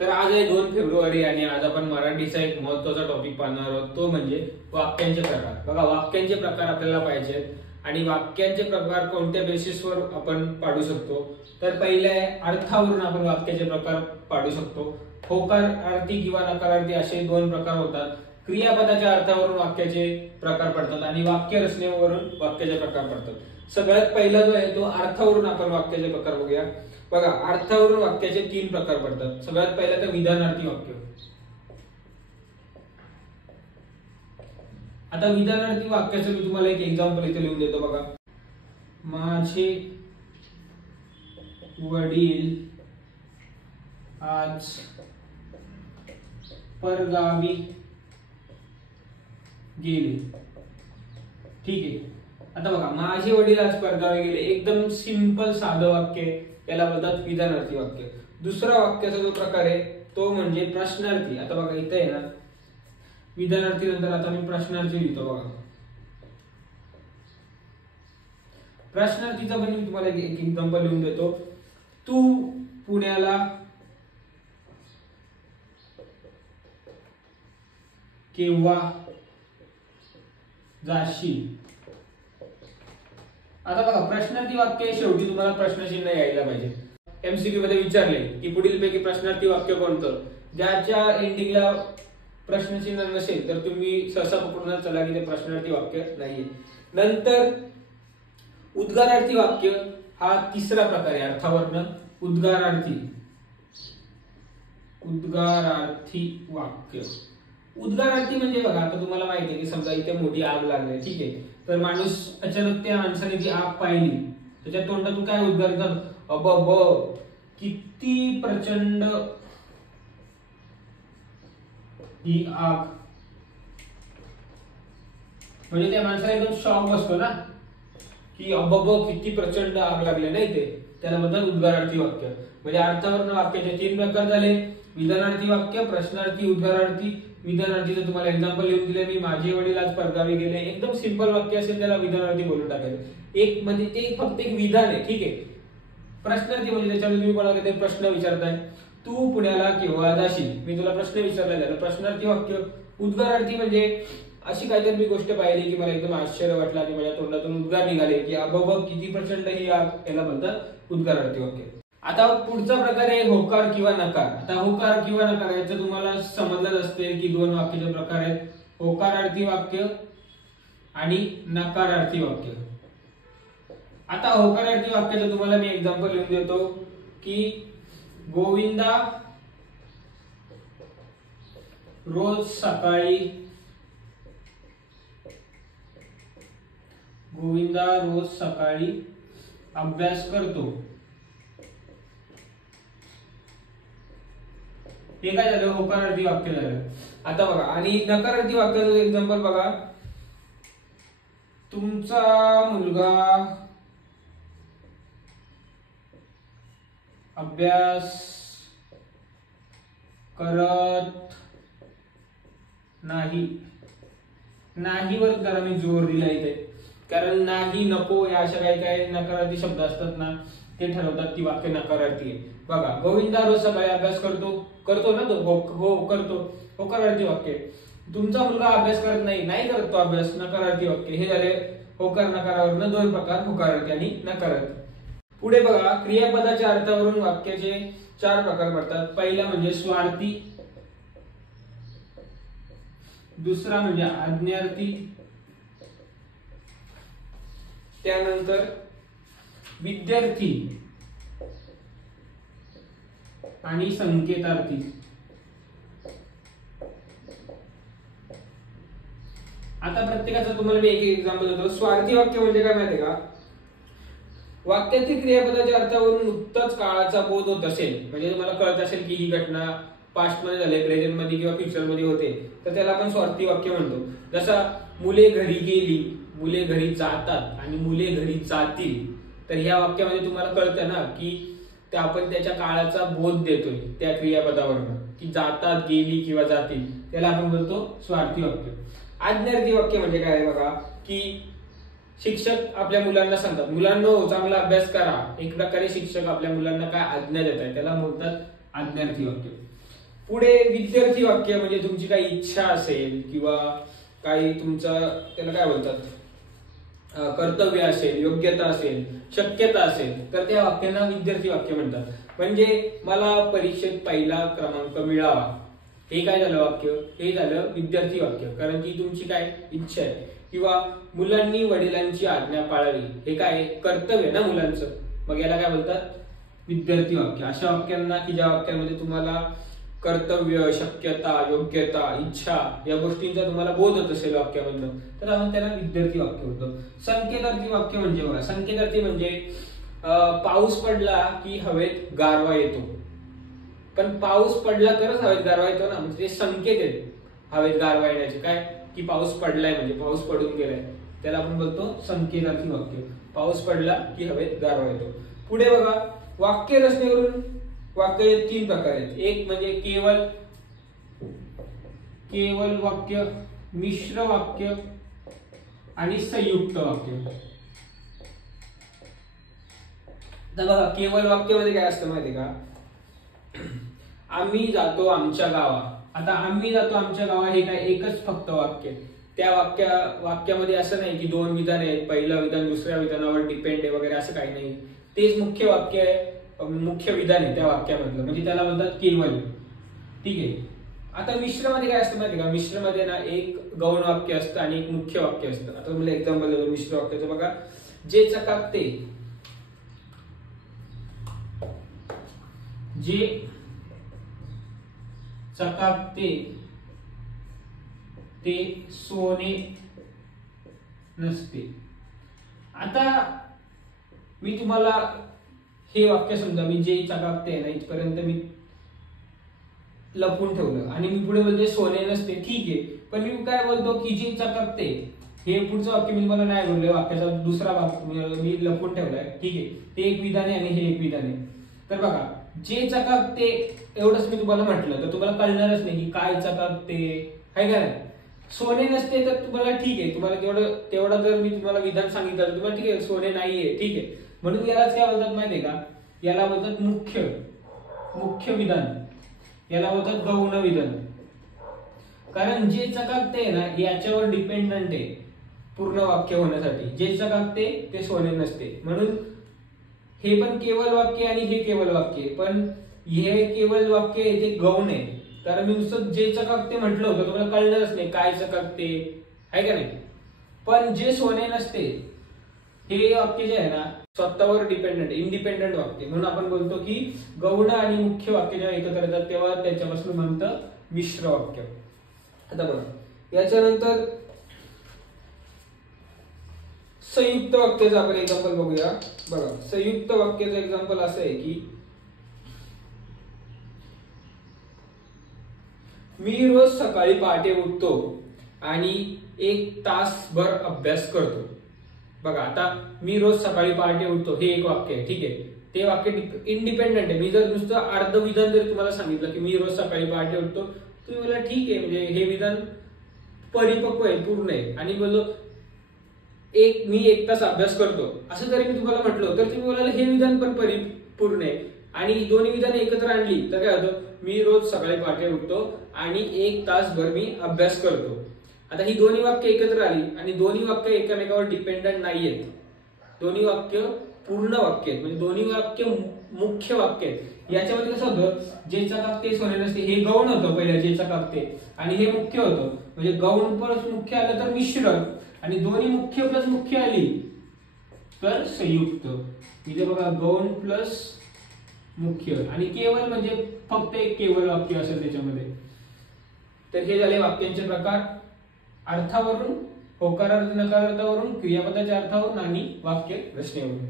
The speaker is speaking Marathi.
तर आज आहे 2 फेब्रुवारी आणि आज आपण मराठीचा एक महत्त्वाचा टॉपिक पाहणार आहोत, तो म्हणजे वाक्यांचे प्रकार. बघा, वाक्यांचे प्रकार आपल्याला पाहिजेत आणि वाक्यांचे प्रकार कोणत्या बेसिसवर आपण पाडू शकतो. तर पहिले आहे अर्थावरून आपण वाक्याचे प्रकार पाडू शकतो. होकारार्थी किंवा नकारार्थी असे 2 प्रकार होतात. क्रियापदाच्या अर्थावरून वाक्याचे प्रकार पडतात आणि वाक्य रचनेवरून वाक्याचे प्रकार पडतात. सगळ्यात पहिला जो आहे तो अर्थावरून आपण वाक्याचे प्रकार बघूया. बघा, अर्थावरून वाक्याचे 3 प्रकार पडतात. सगळ्यात पहिला तर विधानार्थी वाक्य. आता विधानार्थी वाक्याचं मी तुम्हाला एक एक्झाम्पल इथे लिहून देतो. बघा, माझे वडील आज परगावी गेले. ठीक आहे. आता बघा, माझे वडील आज परगावी गेले, एकदम सिंपल साधं वाक्य, त्याला बोलतात विधानार्थी वाक्य. दुसरा वाक्याचा जो प्रकार आहे तो म्हणजे प्रश्नार्थी. आता बघा, इथे आहे ना विधानार्थी नंतर आता मी प्रश्नार्थी लिहितो. बघा, प्रश्नार्थीचा पण मी तुम्हाला एक एक्झाम्पल लिहून देतो. तू पुण्याला केव्हा जाशील. आता बघा, प्रश्नार्थी वाक्य शेवटी तुम्हाला प्रश्नचिन्ह यायला पाहिजे. एमसीक्यू मध्ये विचारले की पुढीलपैकी प्रश्नार्थी वाक्य कोणतं, ज्याच्या एंडिंगला प्रश्नचिन्ह नसेल तर तुम्ही सहसा पकडून चला की ते प्रश्नार्थी वाक्य नाहीये. नंतर उद्गारार्थी वाक्य हा तिसरा प्रकार आहे अर्थावरून. उद्गारार्थी वाक्य. उद्गारार्थी म्हणजे बघा, आता तुम्हाला माहिती आहे की समजा इथे मोठी आग लागली, ठीक आहे, तर माणूस अचानक त्या माणसाने ती आग पाहिली, त्याच्या तोंडातून काय उद्गार येतात, अबब किती प्रचंड ही आग. म्हणजे त्या माणसाला एकदम शॉक बसतो ना की अबब किती प्रचंड आग लागले नाही ते, त्याला म्हणतात उद्गारार्थी वाक्य. म्हणजे अर्थावरून वाक्याचे 3 प्रकार झाले: विधानार्थी वाक्य, प्रश्नार्थी, उद्गारार्थी. विधानार्थीचं तुम्हाला एक्झाम्पल लिहून दिले मी. माझे वडील आज परगावी गेले, एकदम सिंपल वाक्य असेल त्याला विधानार्थी बोलून टाकायचं. एक म्हणजे ते फक्त एक विधान आहे, ठीक आहे. प्रश्नार्थी म्हणजे त्याच्यामध्ये तुम्ही कोणाला काही प्रश्न विचारताय, तू पुण्याला केव्हा जाशील, मी तुला प्रश्न विचारला, त्याला प्रश्नार्थी वाक्य. उद्गारार्थी म्हणजे अशी काहीतरी मी गोष्ट पाहिली की मला एकदम आश्चर्य वाटलं आणि माझ्या तोंडातून उद्गार निघाले की अबब किती प्रचंड ही आग, याला म्हणतात उद्गारार्थी वाक्य. आता पुढचा प्रकार आहे होकार किंवा नकार. आता होकार किंवा नकार याचं तुम्हाला समजलंच असते की 2 वाक्याचे प्रकार आहेत: होकारार्थी वाक्य आणि नकारार्थी वाक्य. आता होकारार्थी वाक्याचं तुम्हाला मी एक्झाम्पल लिहून देतो की गोविंदा रोज सकाळी अभ्यास करतो. हे काय झालं, होकारार्थी वाक्य झालं. आता बघा, आणि नकारार्थी वाक्याचं एक्झाम्पल बघा, तुमचा मुलगा अभ्यास करत नाही. नाहीवर जरा मी जोर दिला इथे, कारण नाही, नको या अशा काही नकारार्थी शब्द असतात ना, ते ठरवतात की वाक्य नकारार्थी आहे. बघा, गोविंदा रोज सकाळी अभ्यास करतो ना तो, हो करतो, होकारार्थी वाक्य. तुमचा मुलगा अभ्यास करत नाही करत तो अभ्यास, नकारार्थी वाक्य. हे झाले होकार नकारावरून 2 प्रकार, होकारार्थी आणि नकारार्थी. पुढे बघा, क्रियापदाच्या अर्थावरून वाक्याचे 4 प्रकार पडतात. पहिला म्हणजे स्वार्थी, दुसरा म्हणजे आज्ञार्थी, त्यानंतर विद्यार्थी आणि संकेतार्थी. आता प्रत्येकाचं तुम्हाला मी एक एक्झाम्पल देतो. स्वार्थी वाक्य म्हणजे काय माहितीये का, वाक्यातील क्रियापदाच्या अर्थावरून नुकताच काळाचा बोध होत असेल, म्हणजे तुम्हाला कळत असेल की ही घटना पास्ट मध्ये झाली, प्रेझेंट मध्ये किंवा फ्युचर मध्ये होते, तर त्याला आपण स्वार्थी वाक्य म्हणतो. जसा मुले घरी गेली, मुले घरी जातात आणि मुले घरी जातील. तर ह्या वाक्यामध्ये तुम्हाला कळतं ना की आपण त्याच्या काळाचा बोध देतोय त्या क्रियापदावरून, की जातात, गेली किंवा जातील, त्याला आपण बोलतो स्वार्थी वाक्य. आज्ञार्थी वाक्य म्हणजे काय बघा, की शिक्षक आपल्या मुलांना सांगतात, मुलांनो चांगला अभ्यास करा. एक प्रकारे शिक्षक आपल्या मुलांना काय आज्ञा देत आहे, त्याला म्हणतात आज्ञार्थी वाक्य. पुढे विद्यार्थी वाक्य म्हणजे तुमची काही इच्छा असेल किंवा काही तुमचा त्याला काय बोलतात कर्तव्य असेल, योग्यता असेल, शक्यता असेल तर त्या वाक्यांना विद्यार्थी वाक्य म्हणतात. म्हणजे मला परीक्षेत पहिला क्रमांक मिळावा, हे काय झालं वाक्य, हे झालं विद्यार्थी वाक्य, कारण की तुमची काय इच्छा आहे. किंवा मुलांनी वडिलांची आज्ञा पाळावी, हे काय कर्तव्य ना मुलांचं, मग याला काय बोलतात विद्यार्थी वाक्य. अशा वाक्यांना की ज्या वाक्यामध्ये तुम्हाला कर्तव्य, शक्यता, योग्यता, इच्छा या गोष्टींचा तुम्हाला बोध होत असेल वाक्यामधनं, तर आपण त्याला विद्यार्थी वाक्य होतं. संकेतार्थी वाक्य म्हणजे बघा, संकेतार्थी म्हणजे पाऊस पडला की हवेत गारवा येतो, पण पाऊस पडला तरच हवेत गारवा येतो ना, म्हणजे ते संकेत आहेत हवेत गारवा येण्याचे, काय की पाऊस पडलाय म्हणजे पाऊस पडून गेलाय, त्याला आपण बोलतो संकेतार्थी वाक्य. पाऊस पडला की हवेत गारवा येतो. पुढे बघा, वाक्य रचनेवरून वाक्य 3 प्रकार आहेत. एक म्हणजे केवल वाक्य, मिश्र वाक्य आणि संयुक्त वाक्य. तर बघा, केवल वाक्यामध्ये काय असतं माहितीये का, आम्ही जातो आमच्या गावा. आता आम्ही जातो आमच्या गावा हे काय एकच फक्त वाक्य. त्या वाक्यामध्ये असं नाही की 2 विधान आहेत, पहिलं विधान दुसऱ्या विधानावर डिपेंड आहे वगैरे, असं काही नाही. तेच मुख्य वाक्य आहे, मुख्य विधान आहे त्या वाक्यामधलं, म्हणजे त्याला म्हणतात केवल. ठीक आहे. आता मिश्रमध्ये काय असतं माहिती का, मिश्रमध्ये ना एक गौण वाक्य असतं आणि एक मुख्य वाक्य असतं. आता मला एक्झाम्पल देतो मिश्र वाक्याचं. बघा, जे चकाकते, जे चकाकते ते सोने नसते. आता मी तुम्हाला हे वाक्य समजा, मी जे चकाकते ना इथपर्यंत मी लपून ठेवलं आणि मी पुढे बोलते सोने नसते, ठीक आहे. पण मी काय बोलतो की जे चकाकते, हे पुढचं वाक्य मी तुम्हाला नाही बोललोय, वाक्याचा दुसरा भाग मी लपून ठेवलाय, ठीक आहे. ते एक विधान आहे आणि हे एक विधान आहे. तर बघा, जे चकाकते एवढंच मी तुम्हाला म्हटलं तर तुम्हाला कळणारच नाही की काय चकाकते, आहे का नाही. सोने नसते तर तुम्हाला ठीक आहे, तुम्हाला तेवढा जर मी तुम्हाला विधान सांगितलं तर तुम्हाला ठीक आहे सोने नाहीये, ठीक आहे. म्हणून यालाच काय बोलतात माहितीये का, याला बोलतात मुख्य विधान, याला बोलतात गौण विधान. कारण जे चकाकते ना याच्यावर डिपेंडंट आहे पूर्ण वाक्य होण्यासाठी. जे चकाकते ते सोने नसते, म्हणून हे पण केवल वाक्य आणि हे केवल वाक्य, पण हे केवल वाक्य आहे ते गौण आहे. कारण मी नुसतं जे चकाकते म्हटलं होतं तुम्हाला कळणारच नाही काय चकाकते, आहे का नाही. पण जे सोने नसते हे वाक्य जे आहे ना स्वतःवर डिपेंडंट, इंडिपेंडंट वाक्य, म्हणून आपण बोलतो की गौण आणि मुख्य वाक्य जेव्हा एकत्र येतात तेव्हा त्याच्यापासून म्हणतं मिश्र वाक्य. आता बघा, याच्यानंतर संयुक्त वाक्याचं आपण एक्झाम्पल बघूया. बघा, संयुक्त वाक्याचं एक्झाम्पल असं आहे की मी रोज सकाळी पहाटे उठतो आणि 1 तासभर अभ्यास करतो. बघा, आता मी रोज सकाळी पहाटे उठतो हे एक वाक्य आहे, ठीक आहे. ते वाक्य इंडिपेंडंट आहे. मी जर नुसतं अर्ध विधान जर तुम्हाला सांगितलं की मी रोज सकाळी पहाटे उठतो, तुम्ही मला ठीक आहे म्हणजे हे विधान परिपक्व आहे, पूर्ण आहे. आणि बोललो मी 1 तास अभ्यास करतो असं जरी मी तुम्हाला म्हटलं तर तुम्ही बोलाल हे विधान पण परिपूर्ण आहे. आणि दोन्ही विधान एकत्र आणली तर काय होतं, मी रोज सकाळी पहाटे उठतो आणि 1 तासभर मी अभ्यास करतो. आता ही दोन्ही वाक्य एकत्र आली आणि दोन्ही वाक्य एकमेकावर डिपेंडंट नाहीयेत, दोन्ही वाक्य पूर्ण वाक्य आहेत, म्हणजे दोन्ही वाक्य मुख्य वाक्य आहेत. याच्यामध्ये कसं होतं, जे चकाकते सोने नसते हे गौण होतं पहिलं, जे चकाकते, आणि हे मुख्य होतं. म्हणजे गौण प्लस मुख्य आलं तर मिश्र, आणि दोन्ही मुख्य प्लस मुख्य आली तर संयुक्त. इथे बघा, गौण प्लस मुख्य आणि केवल म्हणजे फक्त एक केवल वाक्य असेल त्याच्यामध्ये. तर हे झाले वाक्यांचे प्रकार, अर्थावरून, होकारार्थ नकारार्थावरून, क्रियापदाच्या अर्थावरून आणि वाक्य रचनेवरून.